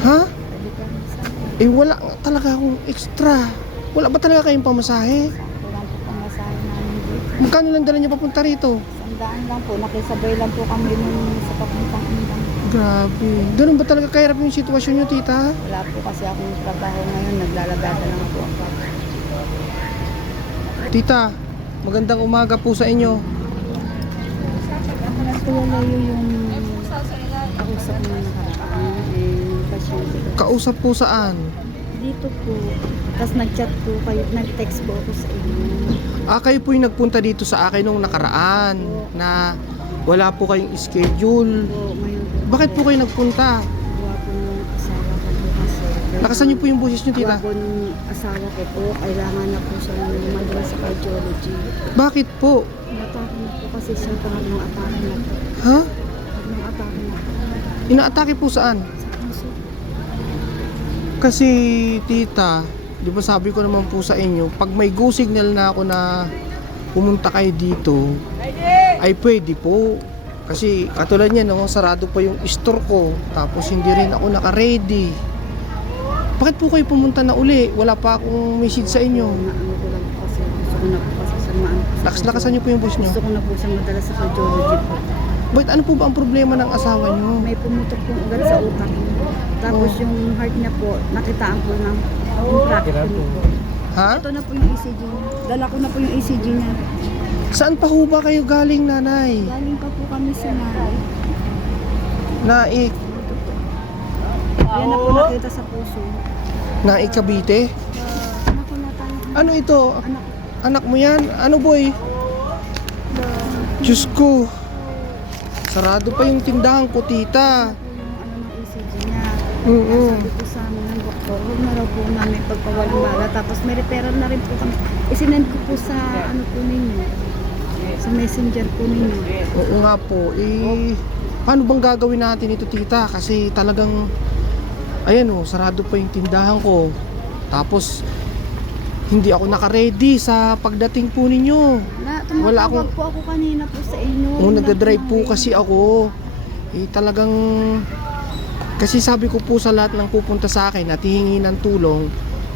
Ha? Eh wala talaga akong extra. Wala ba talaga kayong pamasahe? Lang po pamasahe namin dito. Magkano lang dala niyo papunta rito? Sandaan lang po. Nakisabay lang po kami nung sa papuntang indang. Grabe. Ganun ba talaga kahirap yung sitwasyon niyo, tita? Wala po kasi akong trabaho ngayon. Naglalagada lang po ako. Tita, magandang umaga po sa inyo. Kuya Layo yung kausap mo nakaraan. Eh, pasyente ko. Kausap po saan? Dito po. Tapos nag-chat po kayo. Nag-text po ako sa inyo. Ah, kayo po yung nagpunta dito sa akin nung nakaraan na wala po kayong schedule. Po, ngayon po. Bakit po kayo nagpunta? Gawa po nung asawa ko po kasi. Nakasan niyo po yung boses niyo, Gawa tita? po nung asawa ko po. Kailangan na po siya madala sa cardiology. Bakit po? Natake na po kasi siya pangatlong atake na po. Ha? Inaatake po saan? Kasi, tita, di ba sabi ko naman po sa inyo, pag may go signal na ako na pumunta kayo dito, ay pwede po. Kasi katulad niya, no, sarado pa yung store ko, tapos hindi rin ako naka-ready. Bakit po kayo pumunta na uli? Wala pa akong message sa inyo. Lakas-lakasan niyo po yung boss niyo. Gusto ko na po siya madala sa cardiology po. Bakit ano po ba ang problema ng asawa niyo? May pumutok pong ugat sa utak. Tapos Oh. yung heart niya po, nakitaan po ng contraction po. Ha? Ito na po yung ECG niya. Dala ko na po yung ECG niya. Saan pa ho ba kayo galing, nanay? Galing pa po kami sa Naray. Naik, Yan na po nakita sa puso. Naik Cavite? Anak ko na tayo. Ano ito? Anak Anak mo yan? Ano boy? Diyos ko. Sarado pa yung tindahan ko, tita. po yung ano ng ECG niya. Mm Sabi ko sa amin ng doktor, huwag na raw po namin pagpawalang bala. Tapos may referral na rin po kami. Isinend ko po sa ano po ninyo. Sa messenger po ninyo. Oo nga po. Eh, paano bang gagawin natin ito, tita? Kasi talagang, ayan o, sarado pa yung tindahan ko. Tapos, hindi ako naka-ready sa pagdating po ninyo. Wala akong- po ako kanina po sa inyo. Wala nagda-drive po rin. kasi ako, eh talagang kasi sabi ko po sa lahat ng pupunta sa akin at hihingi ng tulong,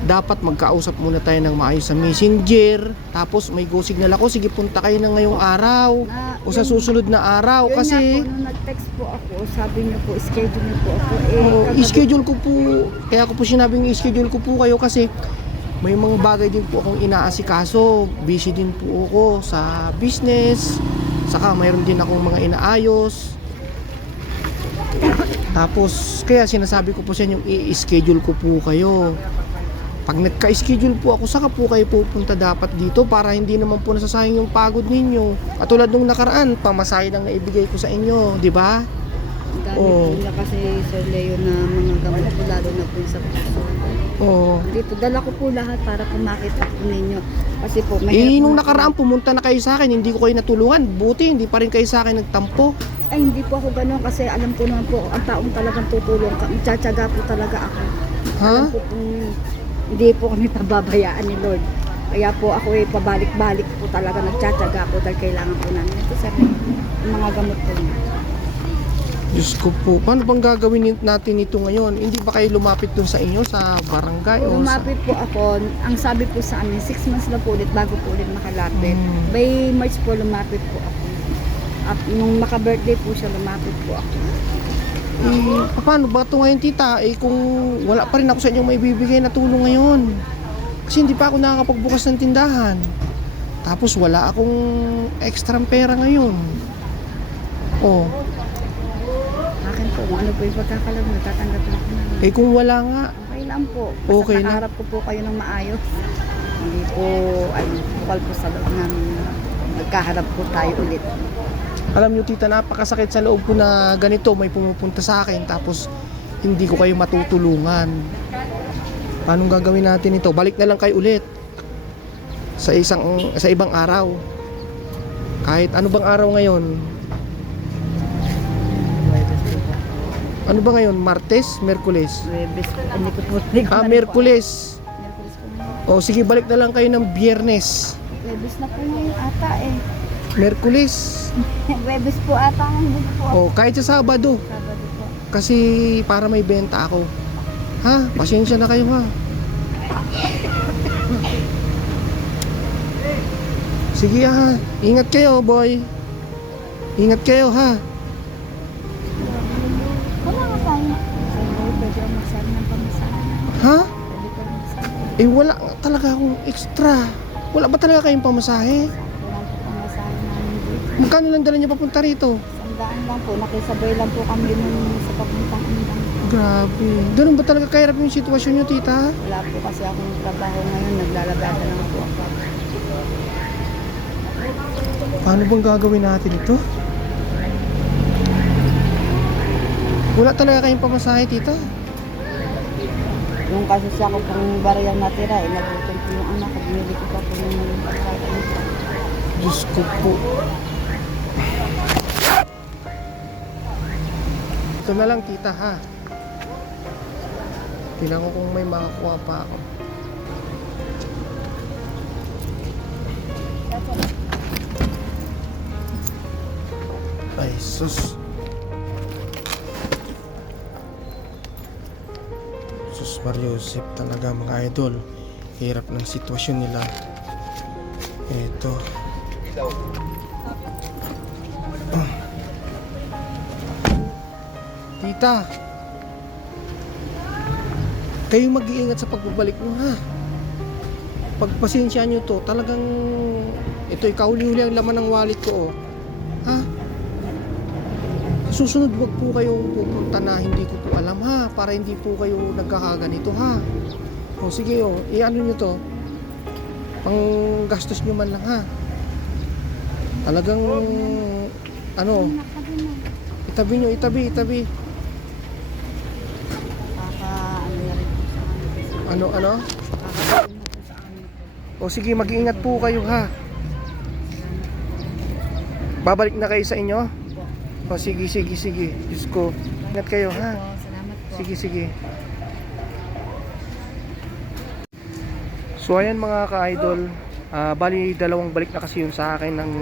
dapat magkausap muna tayo ng maayos sa messenger. Tapos may go signal ako, sige punta kayo na ngayong araw Na, o sa yun- susunod na araw yun nga kasi po, nung nag-text po ako, sabi niyo po, schedule niyo po ako. Eh, oh, i-schedule ko po, kaya ko po sinabing i-schedule ko po kayo kasi may mga bagay din po akong inaasikaso. Busy din po ako sa business. Saka mayroon din akong mga inaayos. Tapos, kaya sinasabi ko po sa inyo, i-schedule ko po kayo. Pag nagka-schedule po ako, saka po kayo pupunta dapat dito para hindi naman po nasasayang yung pagod ninyo. At tulad nung nakaraan, pamasahe lang na ibigay ko sa inyo, di ba? Dami Oo. po na kasi Sir Leo na mga gamot lalo na po sa puso. Oo. Dito, dala ko po lahat para po makita po ninyo. Kasi po, Eh, mahirap nung po- nakaraan pumunta na kayo sa akin, hindi ko kayo natulungan. Buti, hindi pa rin kayo sa akin nagtampo. Ay, hindi po ako ganun kasi alam ko naman po, ang taong talagang tutulong ka. Tsatsaga po talaga ako. Ha? Alam po kung hindi po kami pababayaan ni Lord. Kaya po ako eh, pabalik-balik po talaga nagtsatsaga po dahil kailangan po namin. Ito yung mga gamot po niya. Diyos ko po, paano bang gagawin natin ito ngayon? Hindi ba kayo lumapit dun sa inyo, sa barangay? O sa... Lumapit po ako, ang sabi po sa amin, 6 months na po ulit bago po ulit makalapit. Mm. By March po lumapit po ako. At nung maka-birthday po siya, lumapit po ako. Eh, paano ba ito ngayon, tita? Eh, kung wala pa rin ako sa inyo may bibigay na tulong ngayon. Kasi hindi pa ako nakakapagbukas ng tindahan. Tapos wala akong extra pera ngayon. Oh, kung ano po yung pagkakalam mo, tatanggapin ko namin. eh kung wala nga, Okay lang po. Basta Okay na. nakaharap ko po kayo ng maayos. Hindi po, ay, bukal po sa loob namin. Magkaharap po tayo ulit. alam nyo tita, napakasakit sa loob ko na ganito, may pumupunta sa akin tapos hindi ko kayo matutulungan. Anong gagawin natin ito? Balik na lang kayo ulit sa isang sa ibang araw. Kahit ano bang araw ngayon? Ano ba ngayon? Martes? Merkules? Webes, hindi ko po. hindi ko Ah, Merkules. Merkules po ngayon. O sige, balik na lang kayo ng Biyernes. Webes na po ngayon ata eh. Merkules. Webes po ata ngayon dito po. O kahit sa Sabado. Sabado po. Kasi para may benta ako. Ha? Pasensya na kayo ha. Sige ha. Ingat kayo, boy. Ingat kayo ha. Eh wala talaga akong extra. Wala ba talaga kayong pamasahe? Wala po pamasahan namin dito. Magkano lang dala niyo papunta rito? Sandaan lang po. Nakisabay lang po kami nung sa papuntang undang. Grabe. Ganun ba talaga kahirap yung sitwasyon niyo, tita? Wala po kasi akong trabaho ngayon. Naglalagada lang po ako. Paano bang gagawin natin ito? Wala talaga kayong pamasahe, tita. Yung kasi siya ko pang bariyang natira, eh, nagutom po yung anak ko. Binili ko pa po yung. Diyos ko po. Ito na lang, tita, ha? Tingnan ko kung may makakuha pa ako. Ay, sus. Mariusip talaga mga idol. Hirap ng sitwasyon nila. Ito. Tita. Kayo mag-iingat sa pagbabalik mo ha. Pagpasensya nyo to, talagang ito ikauli-uli ang laman ng wallet ko oh. Susunod wag po kayong pupunta na hindi ko po alam ha para hindi po kayo nagkakaganito ha. O sige oh, i-ano nyo to. Pang gastos nyo man lang ha. Talagang ano, itabi nyo, itabi, itabi. Ano. Ano. O sige, mag-iingat po kayo ha. Babalik na kayo sa inyo? O sige, sige, sige. Diyos ko. Ingat kayo ha. Po, salamat po. Sige, sige. So ayan mga ka-idol, ah, bali dalawang balik na kasi yun sa akin ng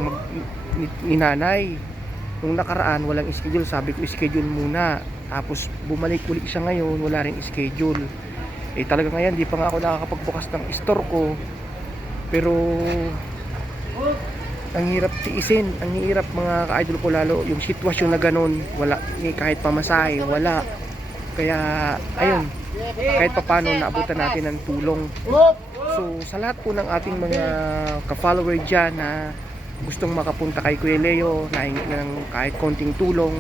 ni nanay. Nung nakaraan, walang schedule. Sabi ko, schedule muna. Tapos bumalik ulit siya ngayon, wala rin schedule. Eh talaga ngayon, di pa nga ako nakakapagbukas ng store ko. Pero ang hirap tiisin, ang hirap mga ka-idol ko lalo yung sitwasyon na ganun, wala kahit pamasahe, wala. Kaya ayun, kahit papano naabutan natin ng tulong. So sa lahat po ng ating mga ka-follower dyan na gustong makapunta kay Kuya Leo, na ng kahit konting tulong,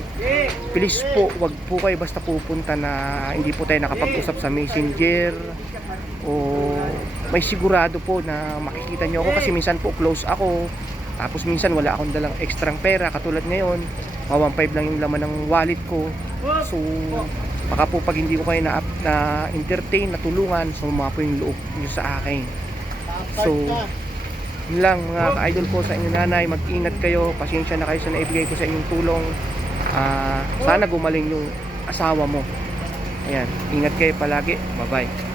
please po, wag po kayo basta pupunta na hindi po tayo nakapag-usap sa messenger. O may sigurado po na makikita nyo ako kasi minsan po close ako tapos minsan wala akong dalang extrang pera. Katulad ngayon 1.5 lang yung laman ng wallet ko. So baka po pag hindi ko kayo na, na entertain na tulungan sumama po yung loob nyo sa akin. So yun lang mga ka-idol ko sa inyong nanay. Mag-ingat kayo. Pasensya na kayo sa naibigay ko sa inyong tulong. Ah, sana gumaling yung asawa mo. Ayan ingat kayo palagi. Bye bye